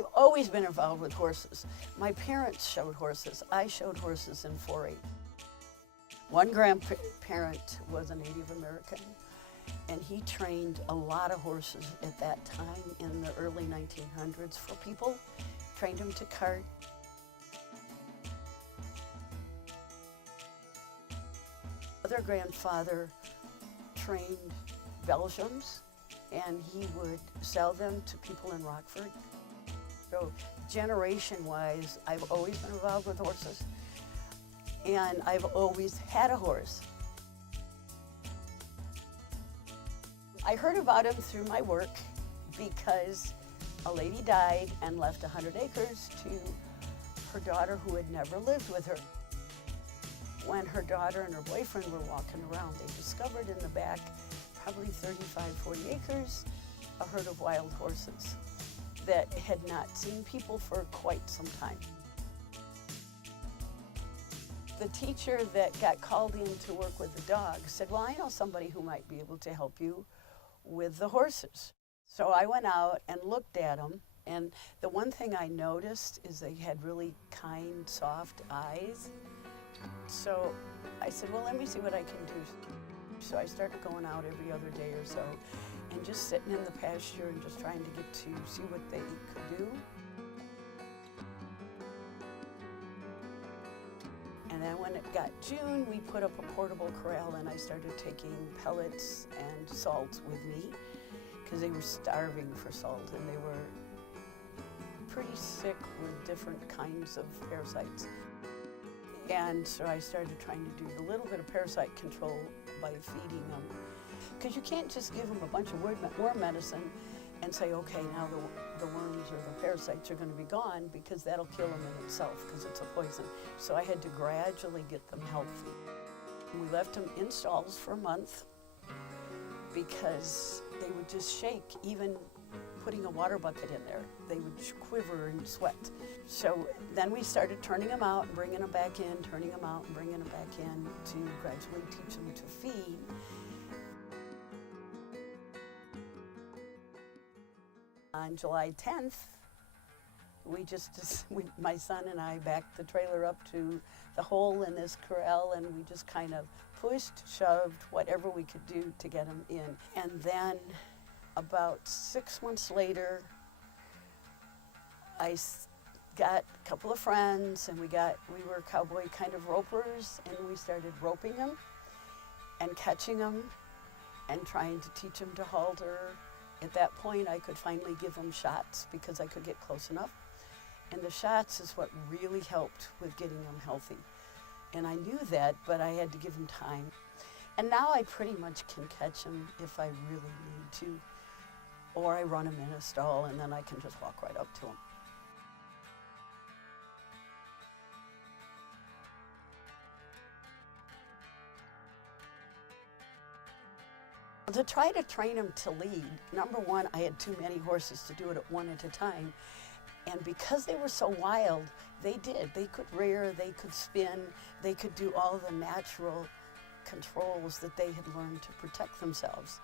I've always been involved with horses. My parents showed horses. I showed horses in 4-H. One grandparent was a Native American, and he trained a lot of horses at that time in the early 1900s for people, trained them to cart. Other grandfather trained Belgians, and he would sell them to people in Rockford. So generation-wise, I've always been involved with horses, and I've always had a horse. I heard about him through my work because a lady died and left 100 acres to her daughter who had never lived with her. When her daughter and her boyfriend were walking around, they discovered in the back, probably 35, 40 acres, a herd of wild horses that had not seen people for quite some time. The teacher that got called in to work with the dog said, well, I know somebody who might be able to help you with the horses. So I went out and looked at them, and the one thing I noticed is they had really kind, soft eyes. So I said, well, let me see what I can do. So I started going out every other day or so and just sitting in the pasture and just trying to get to see what they could do. And then when it got June, we put up a portable corral, and I started taking pellets and salt with me because they were starving for salt, and they were pretty sick with different kinds of parasites. And so I started trying to do a little bit of parasite control by feeding them. Because you can't just give them a bunch of worm medicine and say, okay, now the worms or the parasites are going to be gone, because that'll kill them in itself because it's a poison. So I had to gradually get them healthy. We left them in stalls for a month because they would just shake, even putting a water bucket in there. They would quiver and sweat. So then we started turning them out and bringing them back in, turning them out and bringing them back in to gradually teach them to feed. On July 10th, my son and I backed the trailer up to the hole in this corral, and we just kind of pushed, shoved, whatever we could do to get them in. And then about 6 months later, I got a couple of friends, and we were cowboy kind of ropers, and we started roping them and catching them and trying to teach them to halter. At that point, I could finally give them shots because I could get close enough. And the shots is what really helped with getting them healthy. And I knew that, but I had to give them time. And now I pretty much can catch them if I really need to. Or I run them in a stall, and then I can just walk right up to them. To try to train them to lead, number one, I had too many horses to do it at one at a time. And because they were so wild, they could rear, they could spin, they could do all the natural controls that they had learned to protect themselves.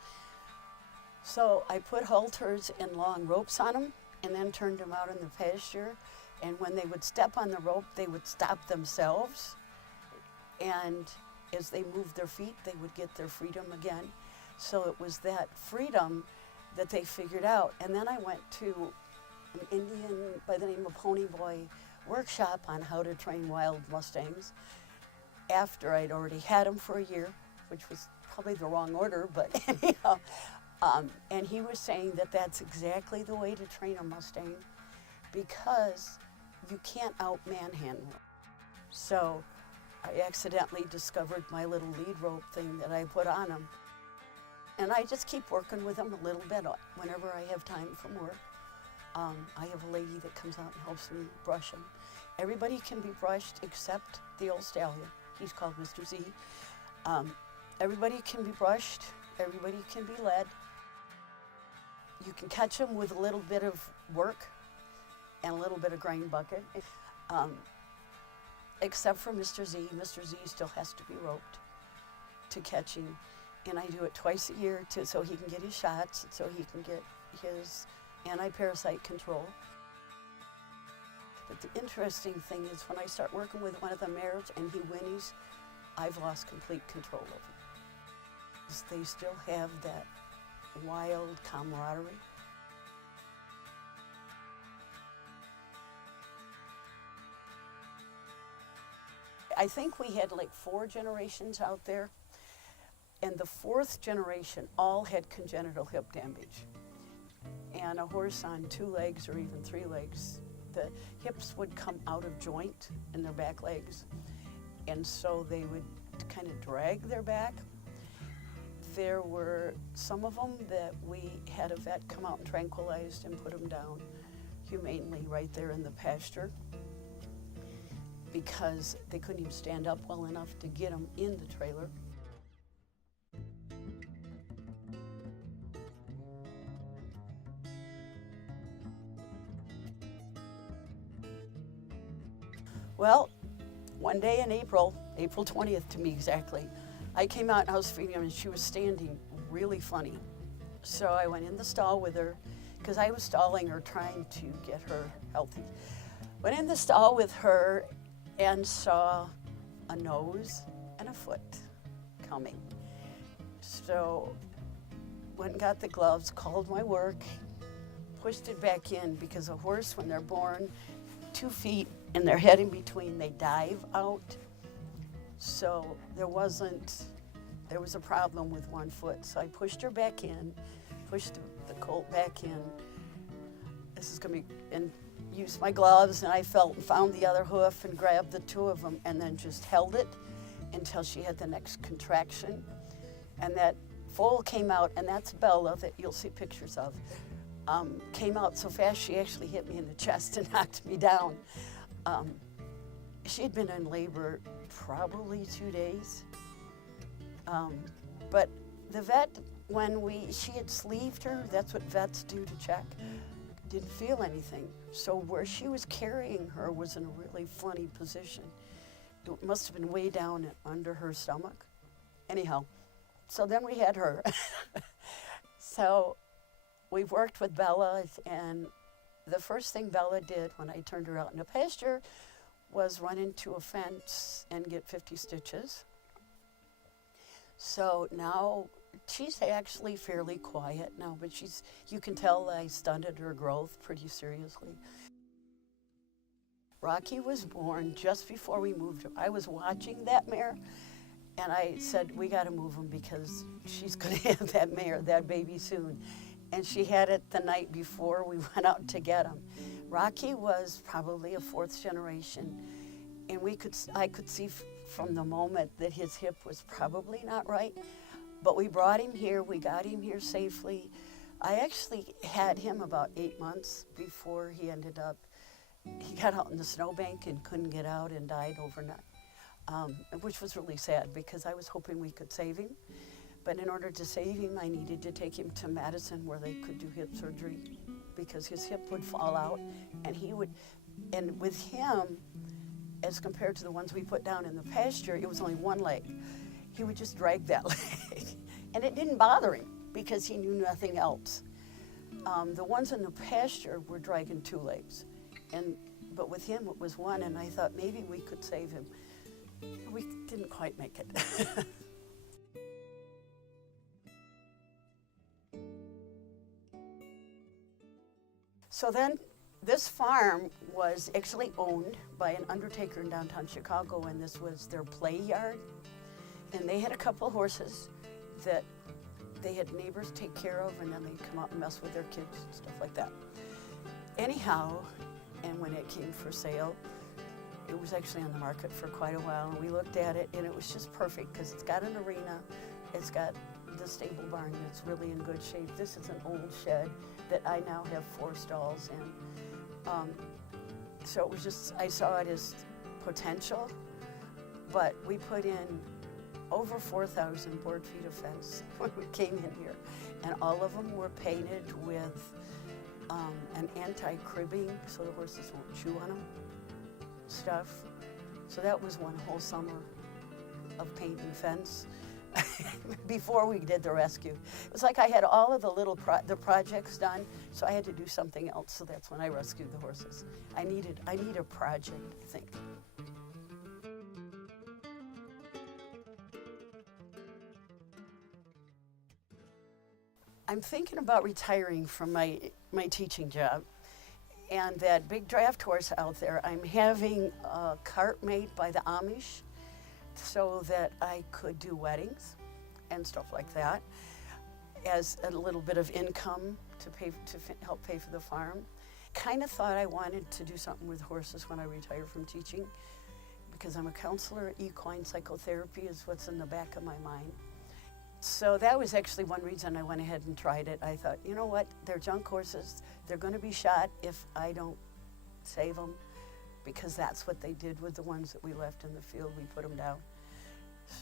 So I put halters and long ropes on them, and then turned them out in the pasture. And when they would step on the rope, they would stop themselves. And as they moved their feet, they would get their freedom again. So it was that freedom that they figured out. And then I went to an Indian by the name of Pony Boy workshop on how to train wild Mustangs after I'd already had them for a year, which was probably the wrong order, but anyhow. And he was saying that that's exactly the way to train a Mustang, because you can't out-manhandle them. So I accidentally discovered my little lead rope thing that I put on them. And I just keep working with them a little bit whenever I have time from work. I have a lady that comes out and helps me brush them. Everybody can be brushed except the old stallion. He's called Mr. Z. Everybody can be brushed. Everybody can be led. You can catch them with a little bit of work and a little bit of grain bucket. Except for Mr. Z. Mr. Z still has to be roped to catch him. And I do it twice a year so he can get his shots, so he can get his anti-parasite control. But the interesting thing is when I start working with one of the mares and he whinnies, I've lost complete control of him. They still have that wild camaraderie. I think we had like 4 generations out there, and the 4th generation all had congenital hip damage. And a horse on 2 legs or even 3 legs, the hips would come out of joint in their back legs, and so they would kind of drag their back. There were some of them that we had a vet come out and tranquilized and put them down humanely right there in the pasture because they couldn't even stand up well enough to get them in the trailer. Well, one day in April 20th to be exactly, I came out and I was feeding her and she was standing really funny. So I went in the stall with her because I was stalling her trying to get her healthy. Went in the stall with her and saw a nose and a foot coming. So went and got the gloves, called my work, pushed it back in because a horse when they're born 2 feet and their head in between, they dive out. So there was a problem with one foot. So I pushed her back in, pushed the colt back in. This is gonna be, and used my gloves and I found the other hoof and grabbed the 2 of them and then just held it until she had the next contraction. And that foal came out, and that's Bella that you'll see pictures of. Came out so fast she actually hit me in the chest and knocked me down. She had been in labor probably 2 days. But the vet, when she had sleeved her, that's what vets do to check, didn't feel anything. So where she was carrying her was in a really funny position. It must have been way down under her stomach. Anyhow, so then we had her. So we've worked with Bella, and the first thing Bella did when I turned her out in the pasture was run into a fence and get 50 stitches. So now she's actually fairly quiet now, but you can tell I stunted her growth pretty seriously. Rocky was born just before we moved her. I was watching that mare, and I said, we got to move him because she's going to have that baby soon. And she had it the night before we went out to get him. Rocky was probably a 4th generation, and I could see from the moment that his hip was probably not right. But we brought him here, we got him here safely. I actually had him about 8 months before he got out in the snowbank and couldn't get out and died overnight, which was really sad because I was hoping we could save him. But in order to save him, I needed to take him to Madison where they could do hip surgery because his hip would fall out and with him, as compared to the ones we put down in the pasture, it was only 1 leg. He would just drag that leg. And it didn't bother him because he knew nothing else. The ones in the pasture were dragging 2 legs. But with him, it was 1, and I thought maybe we could save him. We didn't quite make it. So then this farm was actually owned by an undertaker in downtown Chicago, and this was their play yard. And they had a couple horses that they had neighbors take care of, and then they'd come out and mess with their kids and stuff like that. Anyhow, and when it came for sale, it was actually on the market for quite a while, and we looked at it, and it was just perfect because it's got an arena, it's got the stable barn that's really in good shape. This is an old shed that I now have 4 stalls in. So it was just, I saw it as potential, but we put in over 4,000 board feet of fence when we came in here, and all of them were painted with an anti-cribbing so the horses won't chew on them stuff. So that was one whole summer of painting fence. before we did the rescue. It was like I had all of the little projects done, so I had to do something else. So that's when I rescued the horses. I need a project, I think. I'm thinking about retiring from my teaching job. And that big draft horse out there, I'm having a cart made by the Amish so that I could do weddings and stuff like that as a little bit of income to help pay for the farm. Kind of thought I wanted to do something with horses when I retired from teaching because I'm a counselor. Equine psychotherapy is what's in the back of my mind. So that was actually one reason I went ahead and tried it. I thought, you know what, they're junk horses. They're going to be shot if I don't save them, because that's what they did with the ones that we left in the field. We put them down.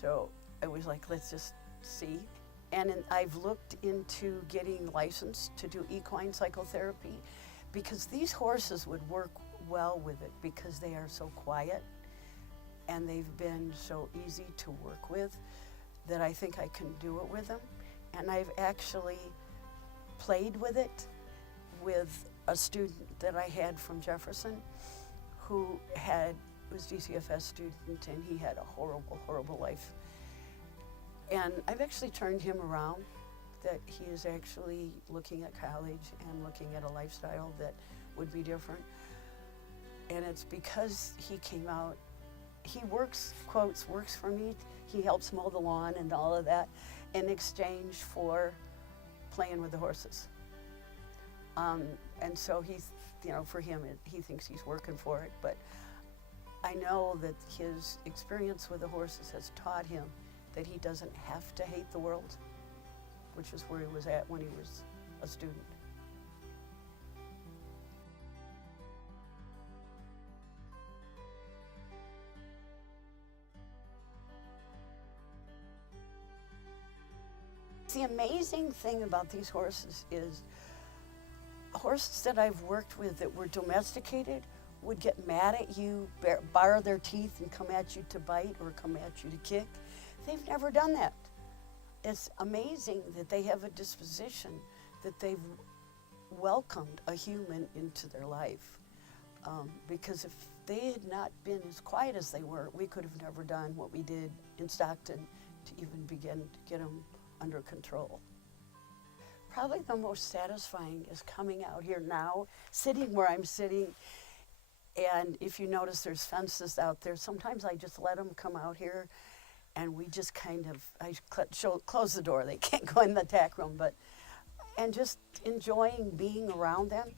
So I was like, let's just see. And I've looked into getting licensed to do equine psychotherapy because these horses would work well with it because they are so quiet and they've been so easy to work with that I think I can do it with them. And I've actually played with it with a student that I had from Jefferson who was DCFS student, and he had a horrible, horrible life. And I've actually turned him around, that he is actually looking at college and looking at a lifestyle that would be different. And it's because he came out, he works for me. He helps mow the lawn and all of that in exchange for playing with the horses. And so he's, for him, he thinks he's working for it. But I know that his experience with the horses has taught him that he doesn't have to hate the world, which is where he was at when he was a student. The amazing thing about these horses is horses that I've worked with that were domesticated would get mad at you, bar their teeth and come at you to bite or come at you to kick. They've never done that. It's amazing that they have a disposition, that they've welcomed a human into their life. Because if they had not been as quiet as they were, we could have never done what we did in Stockton to even begin to get them under control. Probably the most satisfying is coming out here now, sitting where I'm sitting, and if you notice there's fences out there, sometimes I just let them come out here and we just close the door. They can't go in the tack room, and just enjoying being around them.